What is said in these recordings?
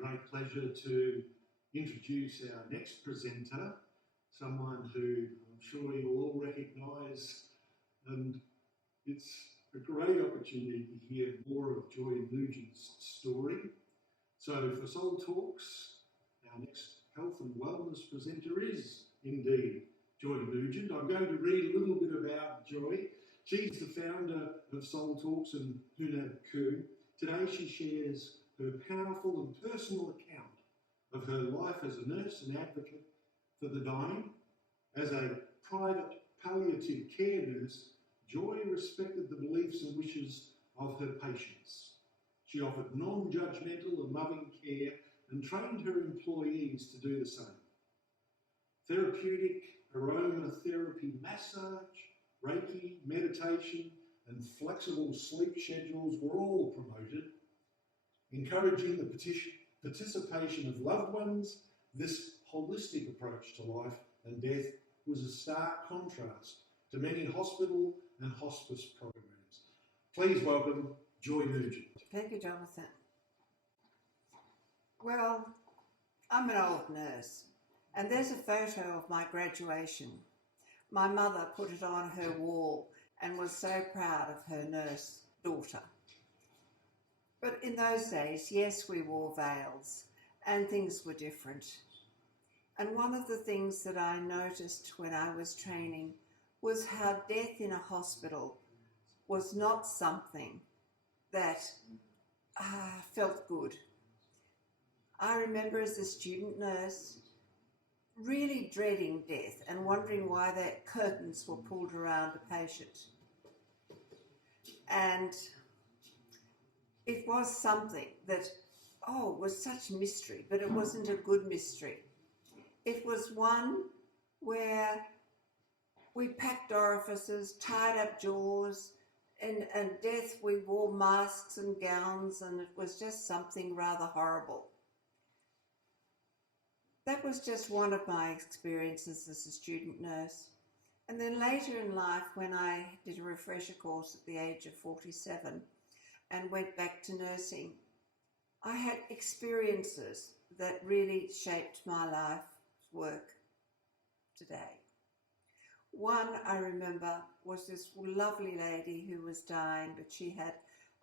great pleasure to introduce our next presenter, someone who I'm sure you will all recognise, and it's a great opportunity to hear more of Joy Nugent's story. So for Soul Talks, our next health and wellness presenter is indeed Joy Nugent. I'm going to read a little bit about Joy. She's the founder of Soul Talks and Hunab. Today she shares her powerful and personal account of her life as a nurse and advocate for the dying. As a private palliative care nurse, Joy respected the beliefs and wishes of her patients. She offered non-judgmental and loving care and trained her employees to do the same. Therapeutic aromatherapy, massage, Reiki, meditation, and flexible sleep schedules were all promoted. Encouraging the participation of loved ones, this holistic approach to life and death was a stark contrast to many hospital and hospice programs. Please welcome Joy Nugent. Thank you, Jonathan. Well, I'm an old nurse, and there's a photo of my graduation. My mother put it on her wall and was so proud of her nurse daughter. But in those days, yes, we wore veils and things were different. And one of the things that I noticed when I was training was how death in a hospital was not something that felt good. I remember as a student nurse really dreading death and wondering why the curtains were pulled around a patient. And it was something that, was such mystery, but it wasn't a good mystery. It was one where we packed orifices, tied up jaws, and death, we wore masks and gowns, and it was just something rather horrible. That was just one of my experiences as a student nurse. And then later in life, when I did a refresher course at the age of 47 and went back to nursing, I had experiences that really shaped my life's work today. One I remember was this lovely lady who was dying, but she had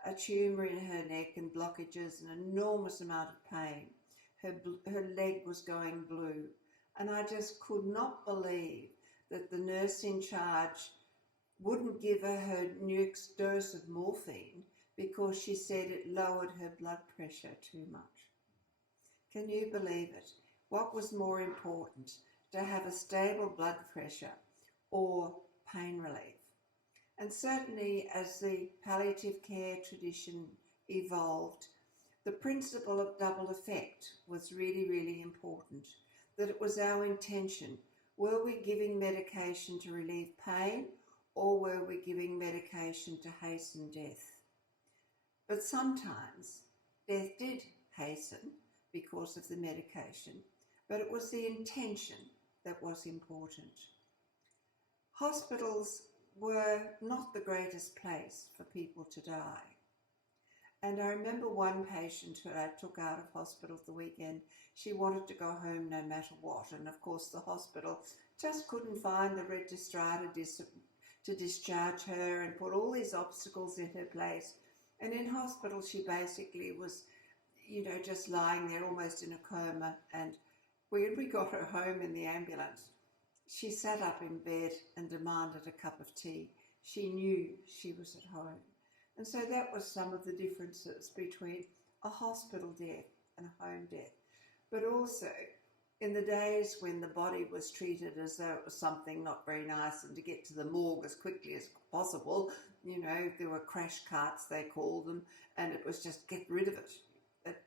a tumour in her neck and blockages and an enormous amount of pain. Her leg was going blue, and I just could not believe that the nurse in charge wouldn't give her next dose of morphine because she said it lowered her blood pressure too much. Can you believe it? What was more important, to have a stable blood pressure or pain relief? And certainly as the palliative care tradition evolved, the principle of double effect was really, really important, that it was our intention. Were we giving medication to relieve pain, or were we giving medication to hasten death? But sometimes death did hasten because of the medication, but it was the intention that was important. Hospitals were not the greatest place for people to die. And I remember one patient who I took out of hospital at the weekend. She wanted to go home no matter what. And of course the hospital just couldn't find the registrar to discharge her and put all these obstacles in her place. And in hospital she basically was, just lying there almost in a coma. And when we got her home in the ambulance, she sat up in bed and demanded a cup of tea. She knew she was at home. And so that was some of the differences between a hospital death and a home death. But also, in the days when the body was treated as though it was something not very nice and to get to the morgue as quickly as possible, there were crash carts, they called them, and it was just get rid of it. But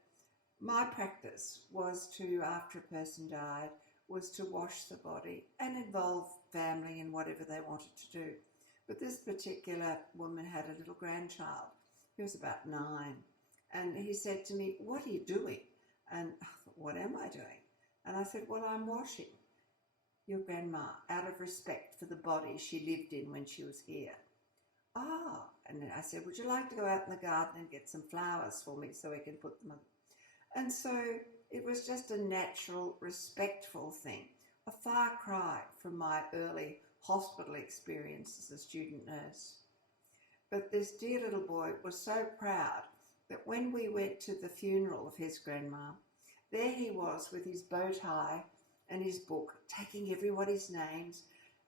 my practice was to, after a person died, was to wash the body and involve family in whatever they wanted to do. But this particular woman had a little grandchild. He was about 9. And he said to me, "What are you doing?" And I thought, "What am I doing?" And I said, "Well, I'm washing your grandma out of respect for the body she lived in when she was here." "Ah." And then I said, "Would you like to go out in the garden and get some flowers for me so we can put them on?" And so it was just a natural, respectful thing, a far cry from my early hospital experience as a student nurse. But this dear little boy was so proud that when we went to the funeral of his grandma, there he was with his bow tie and his book, taking everybody's names,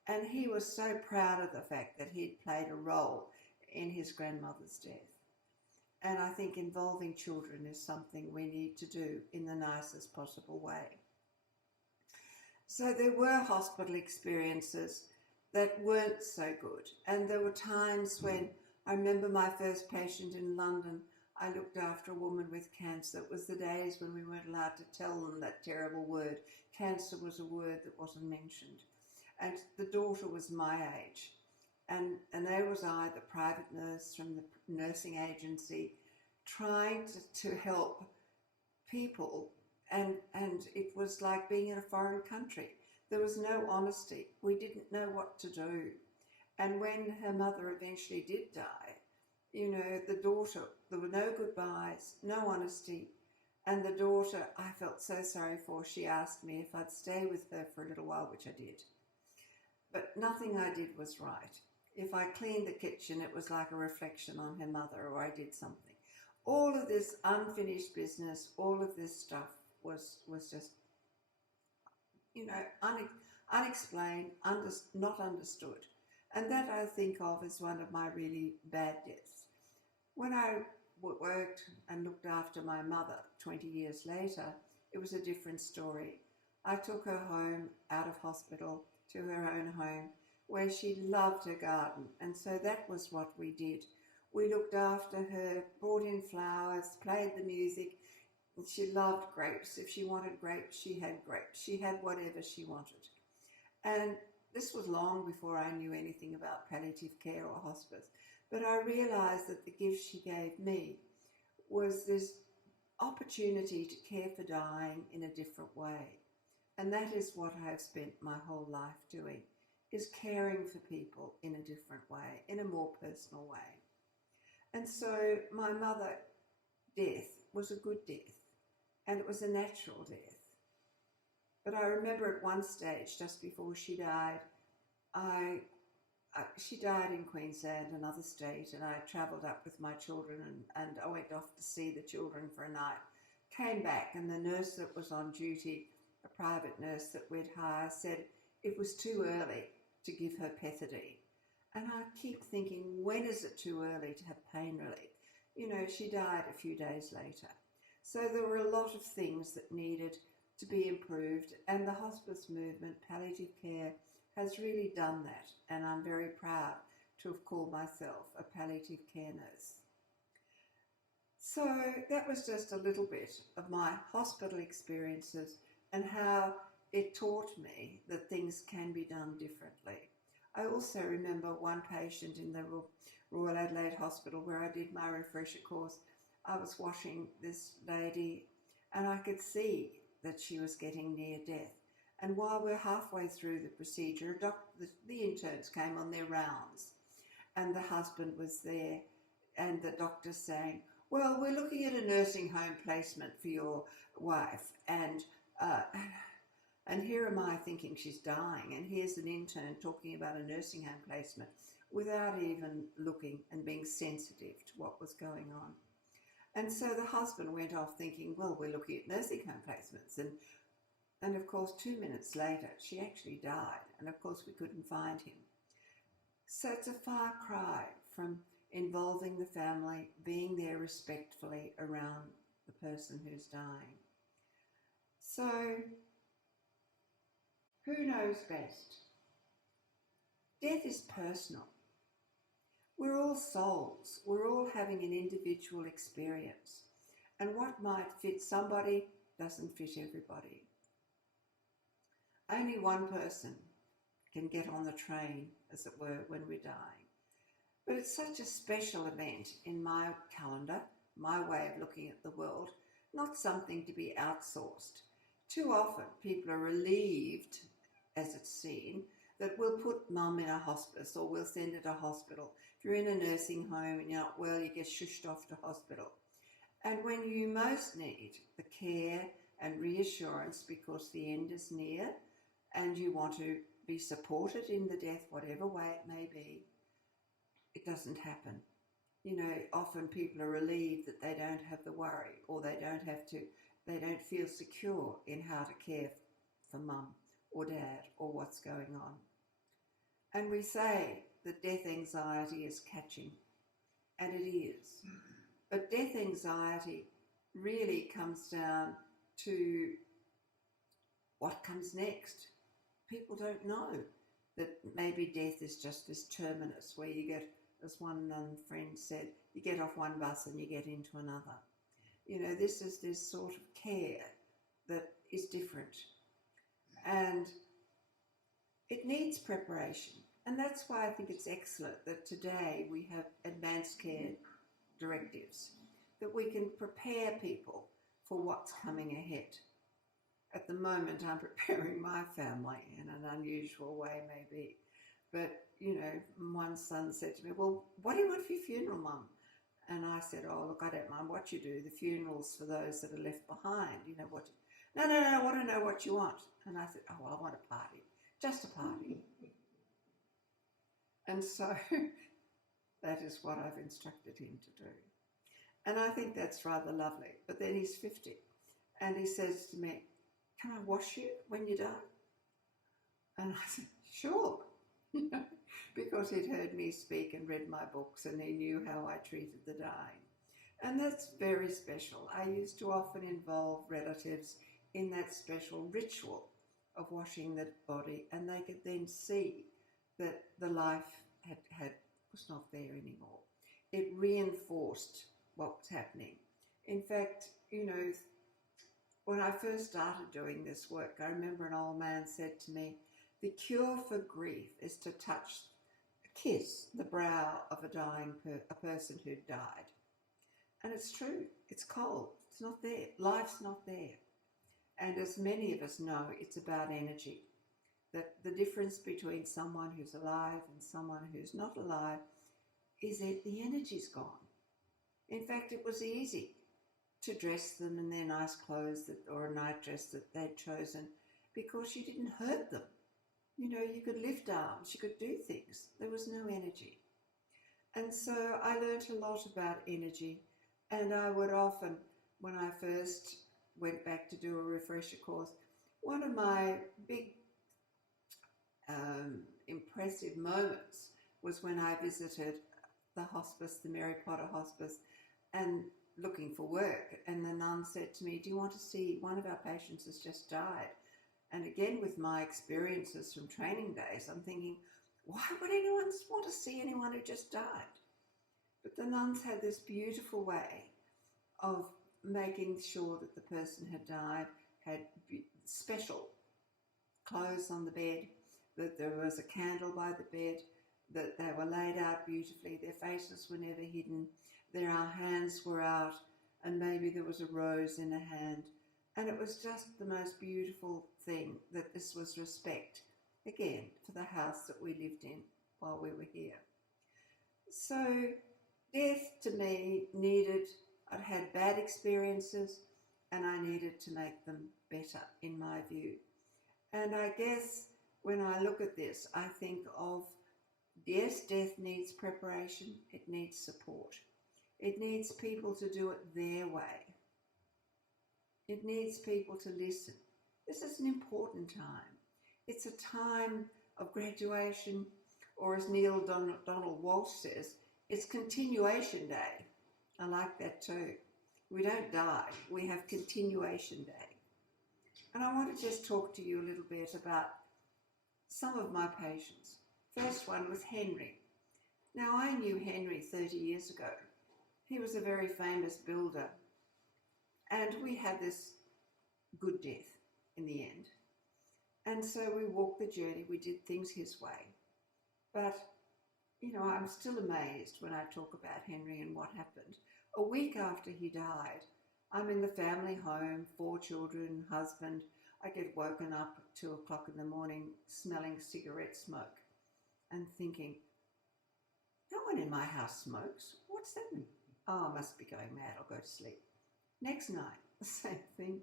and he was so proud of the fact that he'd played a role in his grandmother's death. And I think involving children is something we need to do in the nicest possible way. So there were hospital experiences that weren't so good, and there were times when I remember my first patient in London. I looked after a woman with cancer. It was the days when we weren't allowed to tell them that terrible word. Cancer was a word that wasn't mentioned. And the daughter was my age. And there was I, the private nurse from the nursing agency, trying to help people. And it was like being in a foreign country. There was no honesty. We didn't know what to do. And when her mother eventually did die, you know, the daughter, there were no goodbyes, no honesty. And the daughter, I felt so sorry for. She asked me if I'd stay with her for a little while, which I did. But nothing I did was right. If I cleaned the kitchen, it was like a reflection on her mother, or I did something. All of this unfinished business, all of this stuff was just, you know, unexplained, not understood. And that I think of as one of my really bad deaths. When I worked and looked after my mother 20 years later, it was a different story. I took her home out of hospital to her own home where she loved her garden. And so that was what we did. We looked after her, brought in flowers, played the music. She loved grapes. If she wanted grapes, she had grapes. She had whatever she wanted. And this was long before I knew anything about palliative care or hospice. But I realised that the gift she gave me was this opportunity to care for dying in a different way. And that is what I have spent my whole life doing, is caring for people in a different way, in a more personal way. And so my mother's death was a good death, and it was a natural death. But I remember at one stage, just before she died, she died in Queensland, another state, and I travelled up with my children and I went off to see the children for a night. Came back and the nurse that was on duty, a private nurse that we'd hire, said it was too early to give her pethidine. And I keep thinking, when is it too early to have pain relief? You know, she died a few days later. So there were a lot of things that needed to be improved, and the hospice movement, palliative care, has really done that, and I'm very proud to have called myself a palliative care nurse. So that was just a little bit of my hospital experiences and how it taught me that things can be done differently. I also remember one patient in the Royal Adelaide Hospital where I did my refresher course. I was washing this lady and I could see that she was getting near death. And while we're halfway through the procedure, the interns came on their rounds and the husband was there and the doctor saying, well, we're looking at a nursing home placement for your wife. And here am I thinking she's dying, and here's an intern talking about a nursing home placement without even looking and being sensitive to what was going on. And so the husband went off thinking, well, we're looking at nursing home placements. And of course, 2 minutes later, she actually died. And of course, we couldn't find him. So it's a far cry from involving the family, being there respectfully around the person who's dying. So, who knows best? Death is personal. We're all souls. We're all having an individual experience. And what might fit somebody doesn't fit everybody. Only one person can get on the train, as it were, when we're dying. But it's such a special event in my calendar, my way of looking at the world, not something to be outsourced. Too often people are relieved, as it's seen, that we'll put mum in a hospice or we'll send her to hospital. If you're in a nursing home and you're not well, you get shushed off to hospital. And when you most need the care and reassurance because the end is near and you want to be supported in the death, whatever way it may be, it doesn't happen. You know, often people are relieved that they don't have the worry, or they don't feel secure in how to care for mum or dad or what's going on. And we say that death anxiety is catching, and it is. But death anxiety really comes down to what comes next. People don't know that maybe death is just this terminus where you get, as one friend said, you get off one bus and you get into another. You know, this is this sort of care that is different. And it needs preparation. And that's why I think it's excellent that today we have advanced care directives, that we can prepare people for what's coming ahead. At the moment, I'm preparing my family in an unusual way, maybe. But, you know, one son said to me, well, what do you want for your funeral, Mum? And I said, oh, look, I don't mind what you do. The funeral's for those that are left behind. You know, no, I want to know what you want. And I said, oh, well, I want a party. Just a party. And so that is what I've instructed him to do. And I think that's rather lovely. But then he's 50. And he says to me, can I wash you when you die? And I said, sure. Because he'd heard me speak and read my books, and he knew how I treated the dying. And that's very special. I used to often involve relatives in that special ritual of washing the body, and they could then see that the life was not there anymore. It reinforced what was happening. In fact, you know, when I first started doing this work, I remember an old man said to me, the cure for grief is to kiss the brow of a person who'd died. And it's true. It's cold. It's not there. Life's not there. And as many of us know, it's about energy. That the difference between someone who's alive and someone who's not alive is that the energy's gone. In fact, it was easy to dress them in their nice clothes or a night dress that they'd chosen because you didn't hurt them. You know, you could lift arms, you could do things. There was no energy. And so I learned a lot about energy, and I would often, when I first went back to do a refresher course, one of my big impressive moments was when I visited the hospice, the Mary Potter Hospice, and looking for work, and the nun said to me, do you want to see, one of our patients has just died? And again, with my experiences from training days, I'm thinking, why would anyone want to see anyone who just died? But the nuns had this beautiful way of making sure that the person had died, had special clothes on the bed, that there was a candle by the bed, that they were laid out beautifully, their faces were never hidden, their hands were out, and maybe there was a rose in a hand. And it was just the most beautiful thing that this was respect, again, for the house that we lived in while we were here. So death to me I'd had bad experiences, and I needed to make them better, in my view. And I guess when I look at this, I think of, yes, death needs preparation, it needs support. It needs people to do it their way. It needs people to listen. This is an important time. It's a time of graduation, or as Neil Donald Walsh says, it's continuation day. I like that too. We don't die, we have continuation day. And I want to just talk to you a little bit about some of my patients. First one was Henry. Now, I knew Henry 30 years ago. He was a very famous builder. And we had this good death in the end. And so we walked the journey, we did things his way. But, you know, I'm still amazed when I talk about Henry and what happened. A week after he died, I'm in the family home, 4 children, husband. I get woken up at 2 o'clock in the morning smelling cigarette smoke and thinking, no one in my house smokes. What's that mean? Oh, I must be going mad. I'll go to sleep. Next night, the same thing.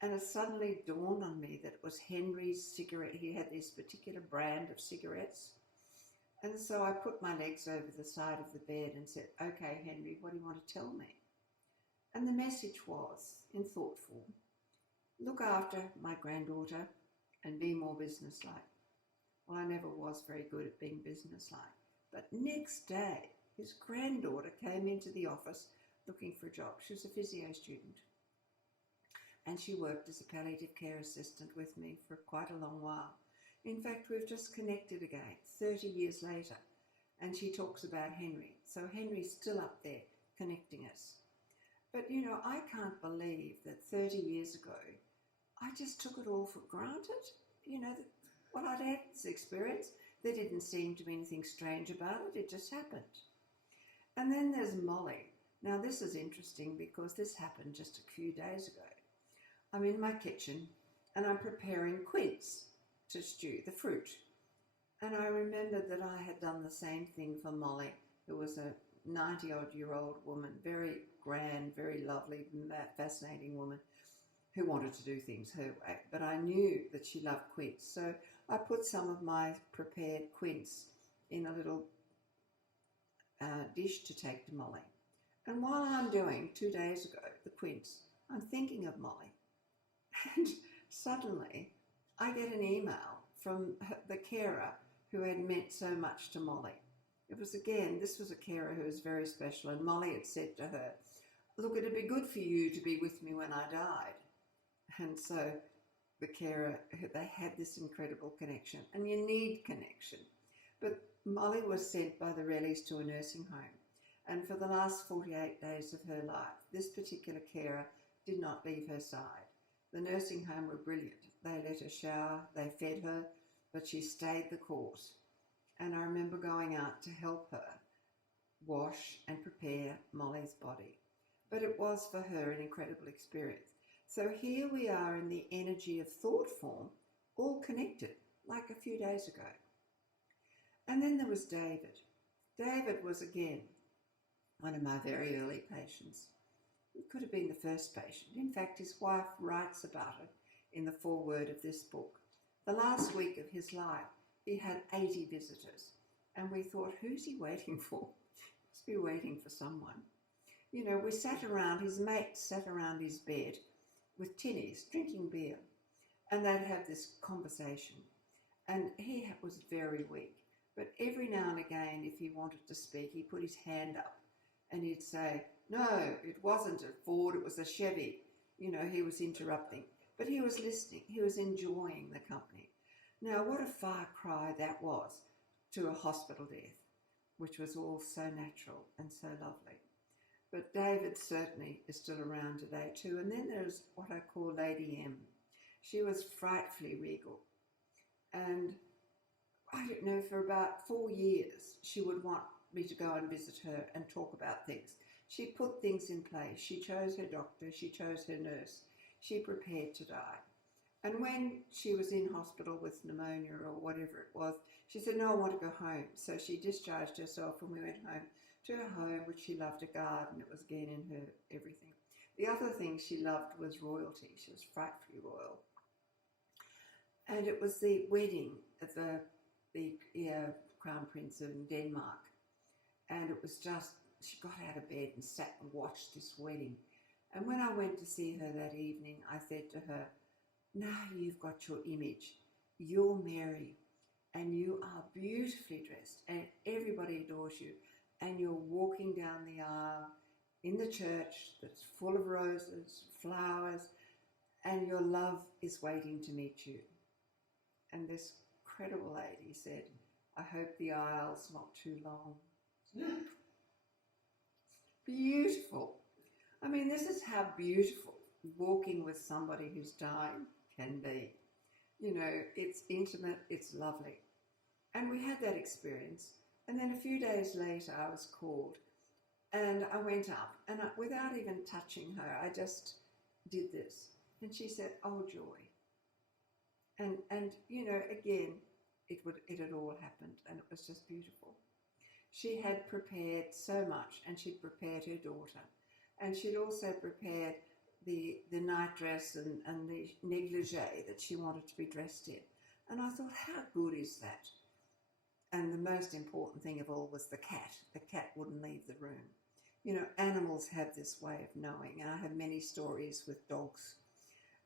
And it suddenly dawned on me that it was Henry's cigarette. He had this particular brand of cigarettes. And so I put my legs over the side of the bed and said, "Okay, Henry, what do you want to tell me?" And the message was, in thought form, look after my granddaughter and be more businesslike. Well, I never was very good at being businesslike. But next day, his granddaughter came into the office looking for a job. She was a physio student. And she worked as a palliative care assistant with me for quite a long while. In fact, we've just connected again, 30 years later, and she talks about Henry. So Henry's still up there connecting us. But, you know, I can't believe that 30 years ago, I just took it all for granted. You know, what I'd had this experience, there didn't seem to be anything strange about it. It just happened. And then there's Molly. Now, this is interesting because this happened just a few days ago. I'm in my kitchen and I'm preparing quince to stew, the fruit. And I remembered that I had done the same thing for Molly, who was a 90-odd-year-old woman, very grand, very lovely, fascinating woman who wanted to do things her way. But I knew that she loved quince. So I put some of my prepared quince in a little dish to take to Molly. And while I'm doing, 2 days ago, the quince, I'm thinking of Molly. And suddenly I get an email from the carer who had meant so much to Molly. It was, again, this was a carer who was very special, and Molly had said to her, "Look, it'd be good for you to be with me when I died." And so the carer, they had this incredible connection, and you need connection. But Molly was sent by the Rellies to a nursing home, and for the last 48 days of her life, this particular carer did not leave her side. The nursing home were brilliant. They let her shower, they fed her, but she stayed the course. And I remember going out to help her wash and prepare Molly's body. But it was for her an incredible experience. So here we are in the energy of thought form, all connected, like a few days ago. And then there was David. David was, again, one of my very early patients. It could have been the first patient. In fact, his wife writes about it in the foreword of this book. The last week of his life, he had 80 visitors. And we thought, who's he waiting for? He must be waiting for someone. You know, we sat around, his mates sat around his bed with tinnies, drinking beer. And they'd have this conversation. And he was very weak. But every now and again, if he wanted to speak, he put his hand up and he'd say, "No, it wasn't a Ford, it was a Chevy." You know, he was interrupting. But he was listening. He was enjoying the company. Now, what a far cry that was to a hospital death, which was all so natural and so lovely. But David certainly is still around today too. And then there's what I call Lady M. She was frightfully regal. And I don't know, for about 4 years, she would want me to go and visit her and talk about things. She put things in place. She chose her doctor. She chose her nurse. She prepared to die. And when she was in hospital with pneumonia or whatever it was, she said, "No, I want to go home." So she discharged herself and we went home to her home, which she loved, a garden. It was again in her everything. The other thing she loved was royalty. She was frightfully royal. And it was the wedding of the Crown Prince of Denmark. And it was just, she got out of bed and sat and watched this wedding. And when I went to see her that evening, I said to her, "Now you've got your image. You're Mary and you are beautifully dressed and everybody adores you. And you're walking down the aisle in the church that's full of roses, flowers, and your love is waiting to meet you." And this incredible lady said, "I hope the aisle's not too long." Beautiful. I mean, this is how beautiful walking with somebody who's dying can be. You know, it's intimate, it's lovely. And we had that experience. And then a few days later, I was called and I went up and without even touching her, I just did this. And she said, "Oh, Joy." And you know, again, it had all happened and it was just beautiful. She had prepared so much and she'd prepared her daughter. And she'd also prepared the night dress and the negligee that she wanted to be dressed in. And I thought, how good is that? And the most important thing of all was the cat. The cat wouldn't leave the room. You know, animals have this way of knowing, and I have many stories with dogs.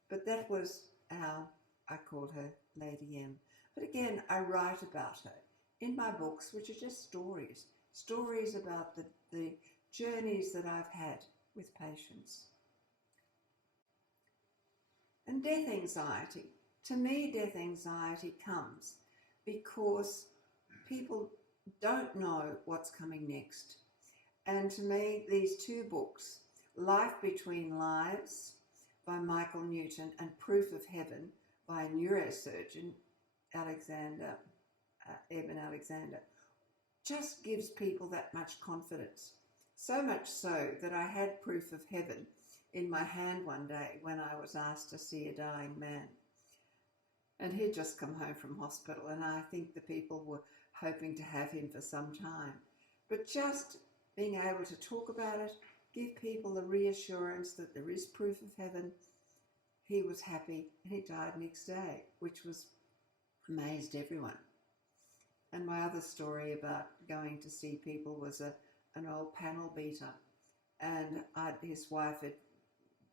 But that was how I called her Lady M. But again, I write about her in my books, which are just stories about the journeys that I've had with patients. And death anxiety. To me, death anxiety comes because people don't know what's coming next. And to me, these two books, Life Between Lives by Michael Newton and Proof of Heaven by a neurosurgeon, Eben Alexander, just gives people that much confidence. So much so that I had Proof of Heaven in my hand one day when I was asked to see a dying man. And he'd just come home from hospital, and I think the people were hoping to have him for some time. But just being able to talk about it, give people the reassurance that there is proof of heaven. He was happy, and he died next day, which was amazed everyone. And my other story about going to see people was an old panel beater, and his wife had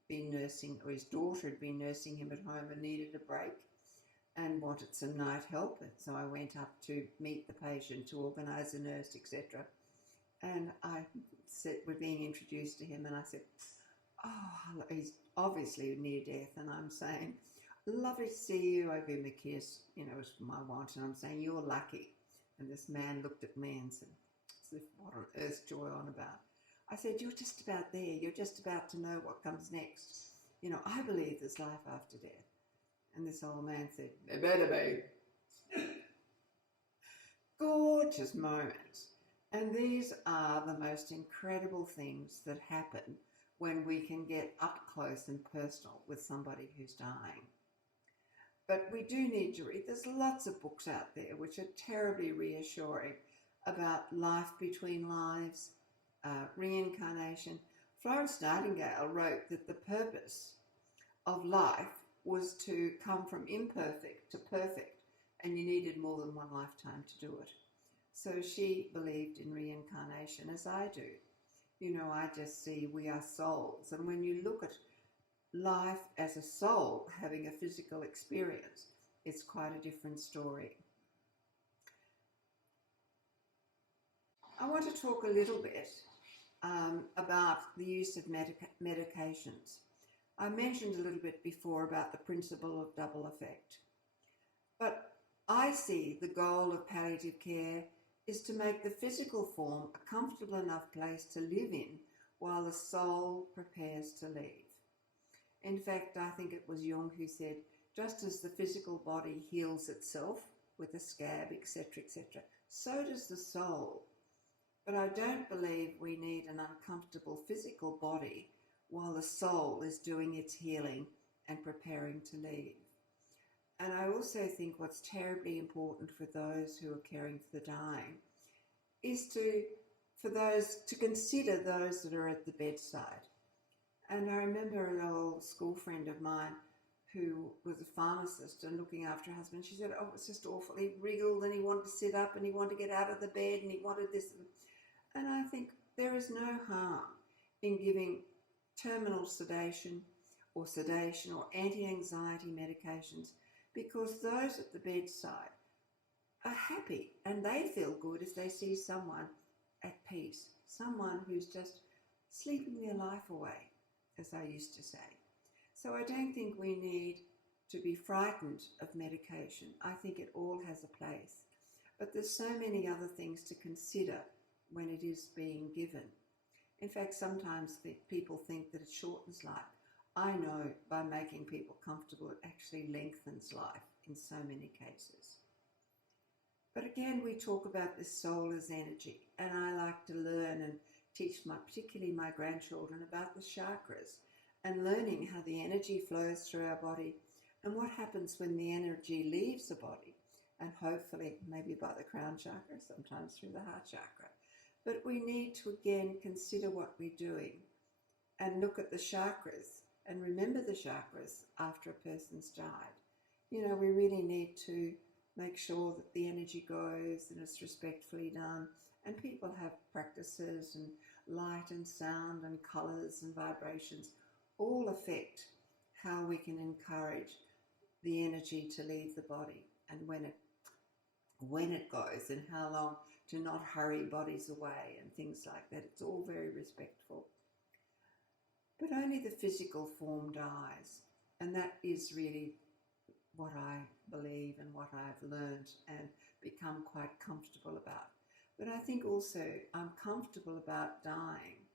been nursing, or his daughter had been nursing him at home and needed a break and wanted some night help. And so I went up to meet the patient, to organise a nurse, etc. And I said, we're being introduced to him, and I said, oh, he's obviously near death. And I'm saying, lovely to see you. I gave him a kiss, you know, it was my want. And I'm saying, you're lucky. And this man looked at me and said, what on earth's Joy on about? I said, you're just about there. You're just about to know what comes next. You know, I believe there's life after death. And this old man said, there better be. Gorgeous moments. And these are the most incredible things that happen when we can get up close and personal with somebody who's dying. But we do need to read. There's lots of books out there which are terribly reassuring about life between lives, reincarnation. Florence Nightingale wrote that the purpose of life was to come from imperfect to perfect, and you needed more than one lifetime to do it. So she believed in reincarnation, as I do. You know, I just see we are souls, and when you look at life as a soul having a physical experience, it's quite a different story. I want to talk a little bit about the use of medications. I mentioned a little bit before about the principle of double effect. But I see the goal of palliative care is to make the physical form a comfortable enough place to live in while the soul prepares to leave. In fact, I think it was Jung who said, just as the physical body heals itself with a scab, etc., etc., so does the soul. But I don't believe we need an uncomfortable physical body while the soul is doing its healing and preparing to leave. And I also think what's terribly important for those who are caring for the dying is to consider those that are at the bedside. And I remember an old school friend of mine who was a pharmacist and looking after her husband. She said, oh, it was just awful. He wriggled and he wanted to sit up and he wanted to get out of the bed and he wanted this. And I think there is no harm in giving terminal sedation or anti-anxiety medications, because those at the bedside are happy and they feel good if they see someone at peace, someone who's just sleeping their life away, as I used to say. So I don't think we need to be frightened of medication. I think it all has a place. But there's so many other things to consider when it is being given. In fact, sometimes people think that it shortens life. I know by making people comfortable, it actually lengthens life in so many cases. But again, we talk about this soul as energy, and I like to learn and teach particularly my grandchildren about the chakras and learning how the energy flows through our body and what happens when the energy leaves the body, and hopefully maybe by the crown chakra, sometimes through the heart chakra. But we need to again consider what we're doing and look at the chakras and remember the chakras after a person's died. You know, we really need to make sure that the energy goes and it's respectfully done. And people have practices, and light and sound and colours and vibrations all affect how we can encourage the energy to leave the body, and when it goes, and how long to not hurry bodies away and things like that. It's all very respectful. But only the physical form dies, and that is really what I believe and what I've learned and become quite comfortable about. But I think also I'm comfortable about dying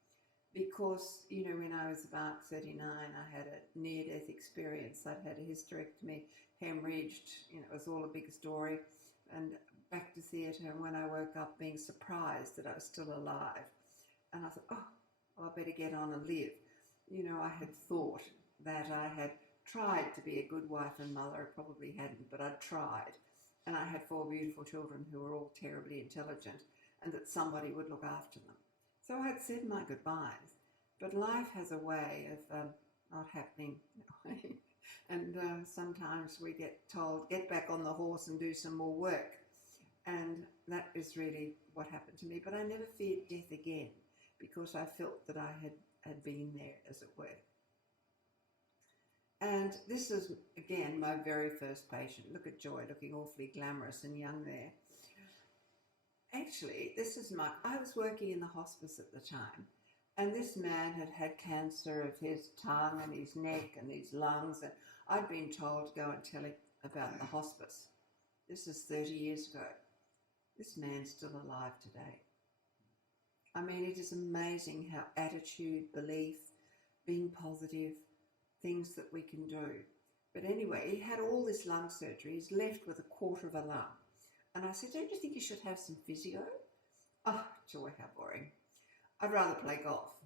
because, you know, when I was about 39, I had a near-death experience. I'd had a hysterectomy, hemorrhaged, you know, it was all a big story, and back to theatre, and when I woke up being surprised that I was still alive. And I thought, oh, I better get on and live. You know, I had thought that I had tried to be a good wife and mother. I probably hadn't, but I'd tried. And I had 4 beautiful children who were all terribly intelligent, and that somebody would look after them. So I had said my goodbyes. But life has a way of not happening that way. And sometimes we get told, get back on the horse and do some more work. And that is really what happened to me. But I never feared death again because I felt that I had been there, as it were. And this is, again, my very first patient. Look at Joy, looking awfully glamorous and young there. Actually, I was working in the hospice at the time, and this man had had cancer of his tongue and his neck and his lungs, and I'd been told to go and tell him about the hospice. This is 30 years ago. This man's still alive today. I mean, it is amazing how attitude, belief, being positive, things that we can do. But anyway, he had all this lung surgery. He's left with 1/4 of a lung. And I said, don't you think you should have some physio? Oh, Joy, how boring. I'd rather play golf.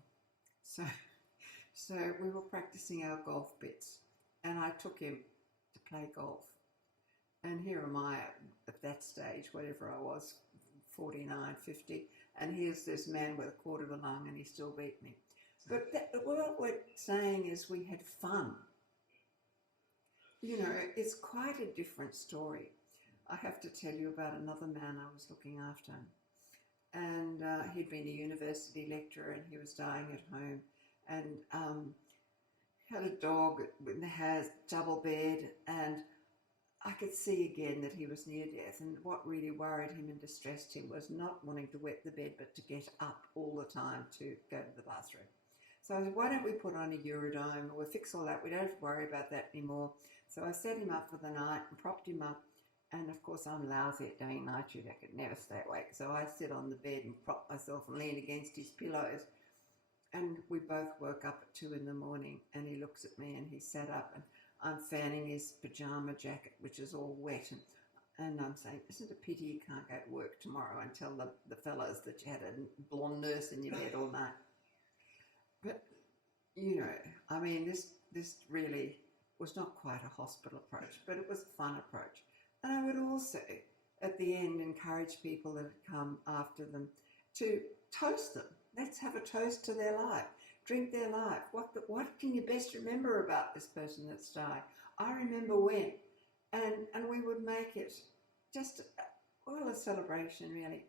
So we were practicing our golf bits, and I took him to play golf. And here am I at that stage, whatever I was, 49, 50, and here's this man with 1/4 of a lung, and he still beat me. But what we're saying is we had fun. You know, it's quite a different story. I have to tell you about another man I was looking after. And he'd been a university lecturer, and he was dying at home. And had a dog in the house, double bed, and I could see again that he was near death. And what really worried him and distressed him was not wanting to wet the bed, but to get up all the time to go to the bathroom. So I said, why don't we put on a Urodome? We'll fix all that. We don't have to worry about that anymore. So I set him up for the night and propped him up. And of course, I'm lousy at doing night duty. I could never stay awake. So I sit on the bed and prop myself and lean against his pillows. And we both woke up at 2 in the morning, and he looks at me and he sat up, and I'm fanning his pajama jacket, which is all wet. And I'm saying, isn't it a pity you can't go to work tomorrow and tell the fellas that you had a blonde nurse in your bed all night? But, you know, I mean, this really was not quite a hospital approach, but it was a fun approach. And I would also, at the end, encourage people that had come after them to toast them. Let's have a toast to their life. Drink their life. What can you best remember about this person that's died? I remember when. And we would make it just, a celebration, really.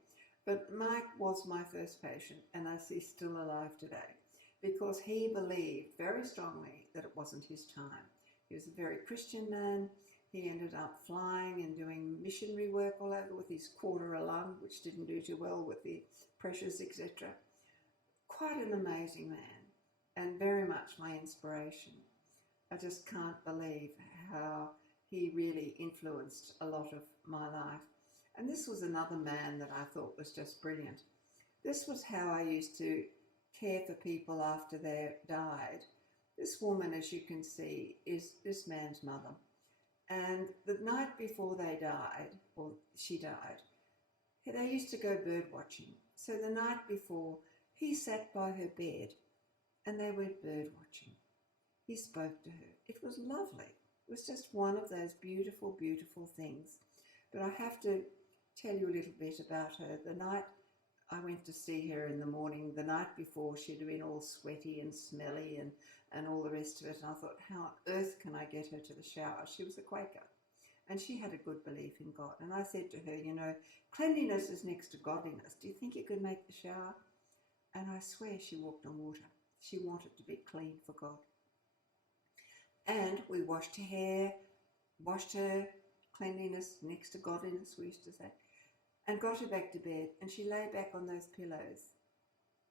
But Mike was my first patient, and I see still alive today, because he believed very strongly that it wasn't his time. He was a very Christian man. He ended up flying and doing missionary work all over with his 1/4 a lung, which didn't do too well with the pressures, etc. Quite an amazing man, and very much my inspiration. I just can't believe how he really influenced a lot of my life. And this was another man that I thought was just brilliant. This was how I used to care for people after they died. This woman, as you can see, is this man's mother. And the night before they died, or she died, they used to go bird watching. So the night before, he sat by her bed and they went bird watching. He spoke to her. It was lovely. It was just one of those beautiful, beautiful things. But I have to tell you a little bit about her. The night I went to see her in the morning. The night before, she'd been all sweaty and smelly and all the rest of it. And I thought, how on earth can I get her to the shower? She was a Quaker, and she had a good belief in God. And I said to her, you know, cleanliness is next to godliness. Do you think you could make the shower? And I swear she walked on water. She wanted to be clean for God. And we washed her hair, washed her cleanliness next to godliness, we used to say, and got her back to bed. And she lay back on those pillows,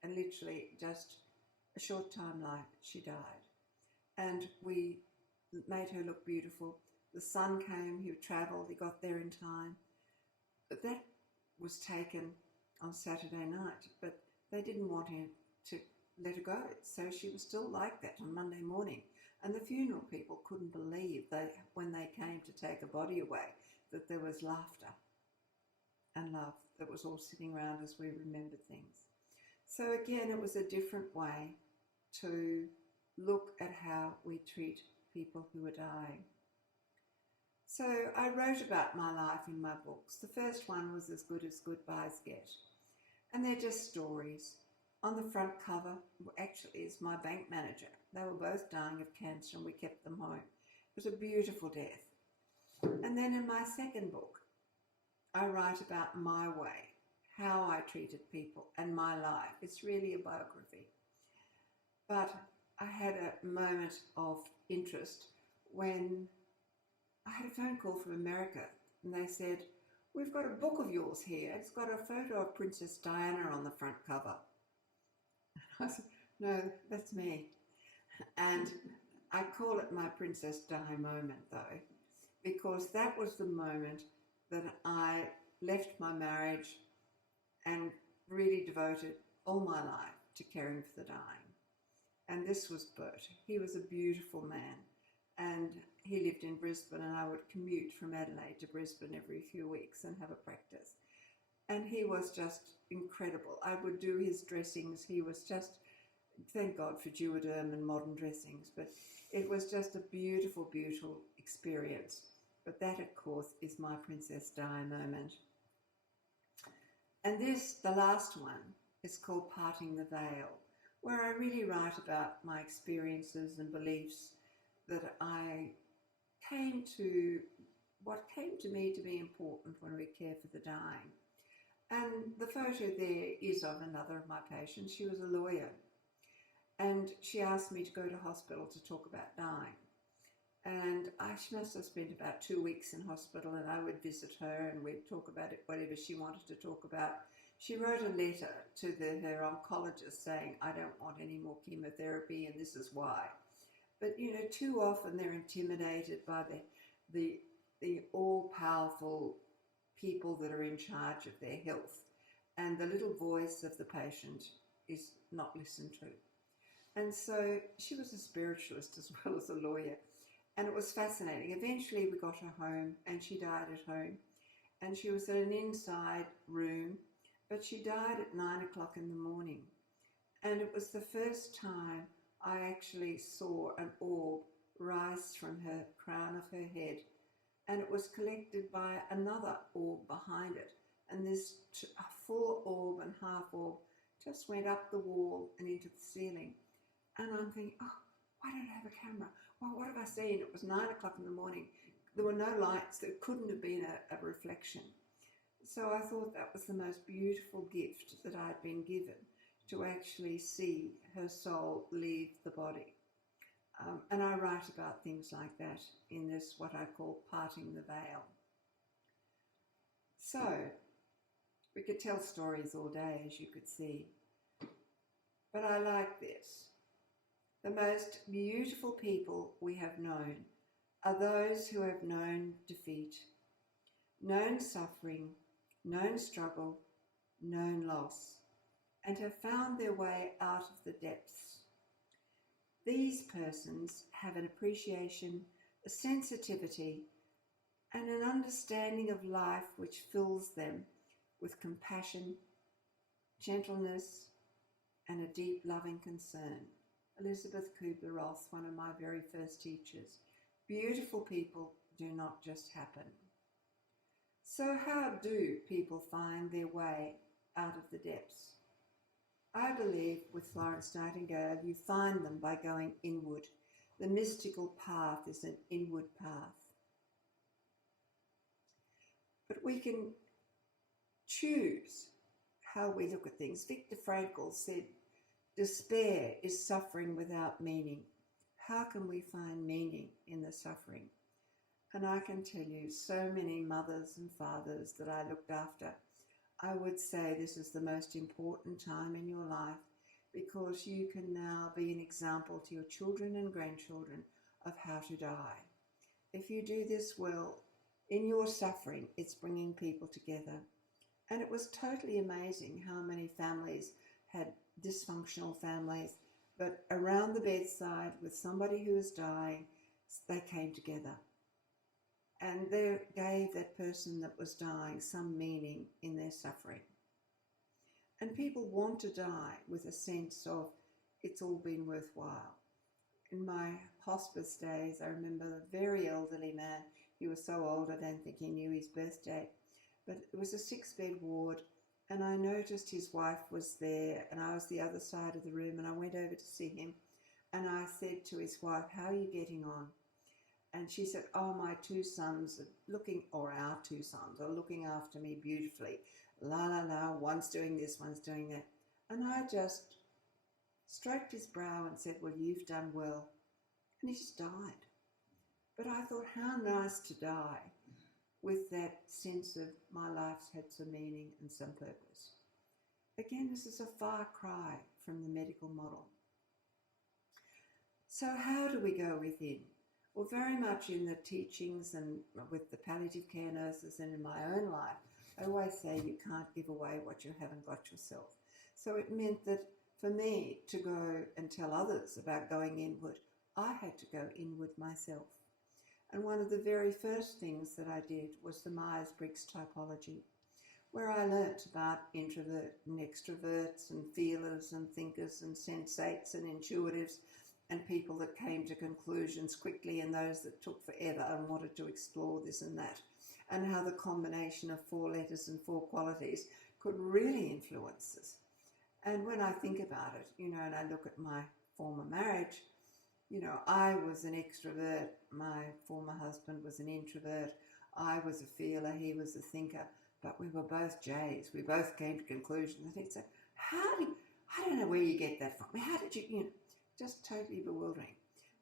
and literally just a short time later, she died. And we made her look beautiful. The son came, he travelled, he got there in time. But that was taken on Saturday night, but they didn't want him to let her go. So she was still like that on Monday morning. And the funeral people couldn't believe when they came to take a body away, that there was laughter and love that was all sitting around as we remembered things. So again, it was a different way to look at how we treat people who are dying. So I wrote about my life in my books. The first one was As Good as Goodbyes Get. And they're just stories. On the front cover, actually, is my bank manager. They were both dying of cancer and we kept them home. It was a beautiful death. And then in my second book, I write about my way, how I treated people and my life. It's really a biography. But I had a moment of interest when I had a phone call from America and they said, we've got a book of yours here. It's got a photo of Princess Diana on the front cover. I said, no, that's me. And I call it my Princess Di moment though, because that was the moment that I left my marriage and really devoted all my life to caring for the dying. And this was Bert. He was a beautiful man, and he lived in Brisbane, and I would commute from Adelaide to Brisbane every few weeks and have a practice. And he was just incredible. I would do his dressings. He was just, thank God for Duoderm and modern dressings, but it was just a beautiful, beautiful experience. But that, of course, is my Princess Di moment. And this, the last one, is called Parting the Veil, where I really write about my experiences and beliefs that I came to, what came to me to be important when we care for the dying. And the photo there is of another of my patients. She was a lawyer, and she asked me to go to hospital to talk about dying. And she must have spent about 2 weeks in hospital, and I would visit her and we'd talk about it, whatever she wanted to talk about. She wrote a letter to her oncologist saying, I don't want any more chemotherapy and this is why. But, you know, too often they're intimidated by the all-powerful people that are in charge of their health, and the little voice of the patient is not listened to. And so she was a spiritualist as well as a lawyer. And it was fascinating. Eventually we got her home, and she died at home. And she was in an inside room, but she died at 9 o'clock in the morning. And it was the first time I actually saw an orb rise from her crown of her head. And it was collected by another orb behind it. And this full orb and half orb just went up the wall and into the ceiling. And I'm thinking, oh, why don't I have a camera? Well, what have I seen? It was 9 o'clock in the morning. There were no lights. There couldn't have been a reflection. So I thought that was the most beautiful gift that I'd been given, to actually see her soul leave the body. And I write about things like that in this, what I call Parting the Veil. So we could tell stories all day, as you could see. But I like this. The most beautiful people we have known are those who have known defeat, known suffering, known struggle, known loss, and have found their way out of the depths. These persons have an appreciation, a sensitivity, and an understanding of life which fills them with compassion, gentleness, and a deep loving concern. Elizabeth Kubler-Ross, one of my very first teachers. Beautiful people do not just happen. So how do people find their way out of the depths. I believe with Florence Nightingale, you find them by going inward. The mystical path is an inward path. But we can choose how we look at things. Viktor Frankl said, despair is suffering without meaning. How can we find meaning in the suffering? And I can tell you, so many mothers and fathers that I looked after, I would say this is the most important time in your life, because you can now be an example to your children and grandchildren of how to die. If you do this well, in your suffering, it's bringing people together. And it was totally amazing how many families had dysfunctional families, but around the bedside with somebody who was dying, they came together. And they gave that person that was dying some meaning in their suffering. And people want to die with a sense of it's all been worthwhile. In my hospice days, I remember a very elderly man. He was so old I don't think he knew his birthday. But it was a 6-bed ward, and I noticed his wife was there, and I was the other side of the room, and I went over to see him, and I said to his wife, how are you getting on? And she said, oh, my 2 sons are looking, or our 2 sons are looking after me beautifully. La, la, la, one's doing this, one's doing that. And I just stroked his brow and said, well, you've done well. And he just died. But I thought, how nice to die with that sense of my life's had some meaning and some purpose. Again, this is a far cry from the medical model. So how do we go within? Well, very much in the teachings and with the palliative care nurses and in my own life, I always say you can't give away what you haven't got yourself. So it meant that for me to go and tell others about going inward, I had to go inward myself. And one of the very first things that I did was the Myers-Briggs typology, where I learnt about introvert and extroverts and feelers and thinkers and sensates and intuitives and people that came to conclusions quickly and those that took forever and wanted to explore this and that, and how the combination of 4 letters and 4 qualities could really influence us. And when I think about it, and I look at my former marriage, I was an extrovert, my former husband was an introvert, I was a feeler, he was a thinker, but we were both J's. We both came to conclusions. And he'd say, I don't know where you get that from. How did you, just totally bewildering.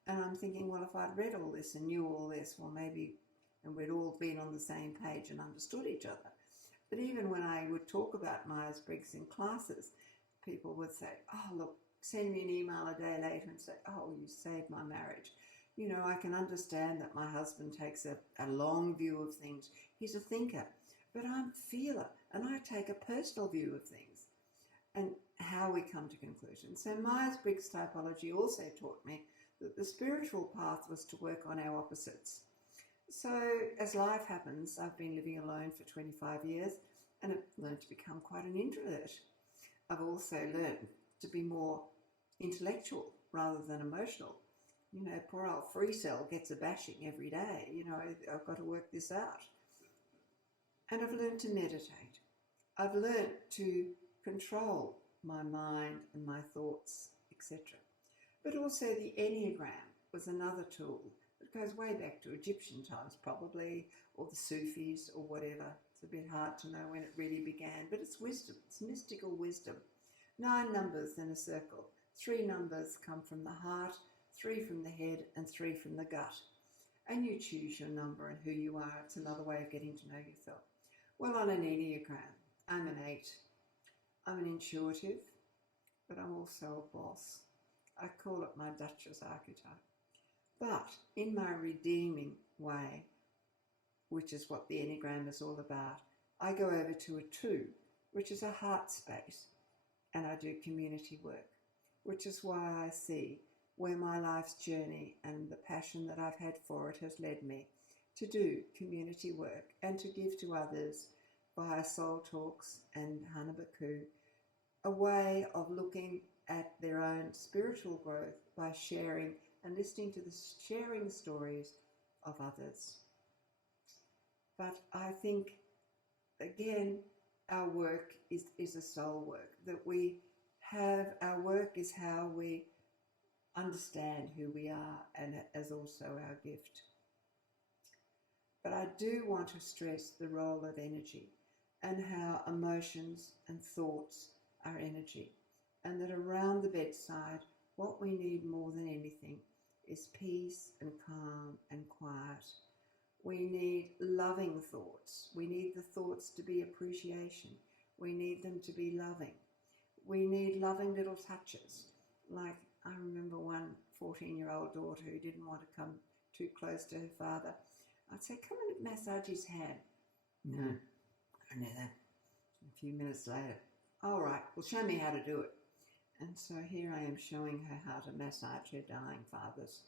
And I'm thinking, well, if I'd read all this and knew all this, well, maybe, and we'd all been on the same page and understood each other. But even when I would talk about Myers-Briggs in classes, people would say, oh, look, send me an email a day later and say, oh, you saved my marriage. I can understand that my husband takes a long view of things. He's a thinker, but I'm a feeler, and I take a personal view of things and how we come to conclusions. So Myers-Briggs typology also taught me that the spiritual path was to work on our opposites. So as life happens, I've been living alone for 25 years, and I've learned to become quite an introvert. I've also learned to be more intellectual rather than emotional. Poor old free cell gets a bashing every day. I've got to work this out. And I've learned to meditate. I've learned to control my mind and my thoughts, etc. But also the Enneagram was another tool that goes way back to Egyptian times probably, or the Sufis or whatever. It's a bit hard to know when it really began, but it's wisdom. It's mystical wisdom. 9 numbers in a circle. 3 numbers come from the heart, 3 from the head, and 3 from the gut. And you choose your number and who you are. It's another way of getting to know yourself. Well, on an Enneagram, I'm an 8. I'm an intuitive, but I'm also a boss. I call it my Duchess archetype. But in my redeeming way, which is what the Enneagram is all about, I go over to a 2, which is a heart space, and I do community work, which is why I see where my life's journey and the passion that I've had for it has led me to do community work and to give to others via Soul Talks and Hanabaku a way of looking at their own spiritual growth by sharing and listening to the sharing stories of others. But I think, again, our work is a soul work, that we have, our work is how we understand who we are and as also our gift. But I do want to stress the role of energy and how emotions and thoughts are energy, and that around the bedside, what we need more than anything is peace and calm and quiet. We need loving thoughts. We need the thoughts to be appreciation. We need them to be loving. We need loving little touches. Like, I remember one 14-year-old daughter who didn't want to come too close to her father. I'd say, come and massage his hand. No, I don't know that. A few minutes later, all right, well, show me how to do it. And so here I am showing her how to massage her dying father's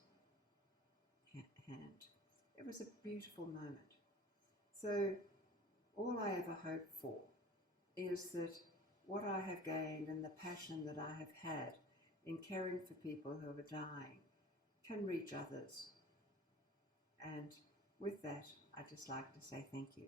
hand. It was a beautiful moment. So all I ever hope for is that what I have gained and the passion that I have had in caring for people who are dying can reach others. And with that, I'd just like to say thank you.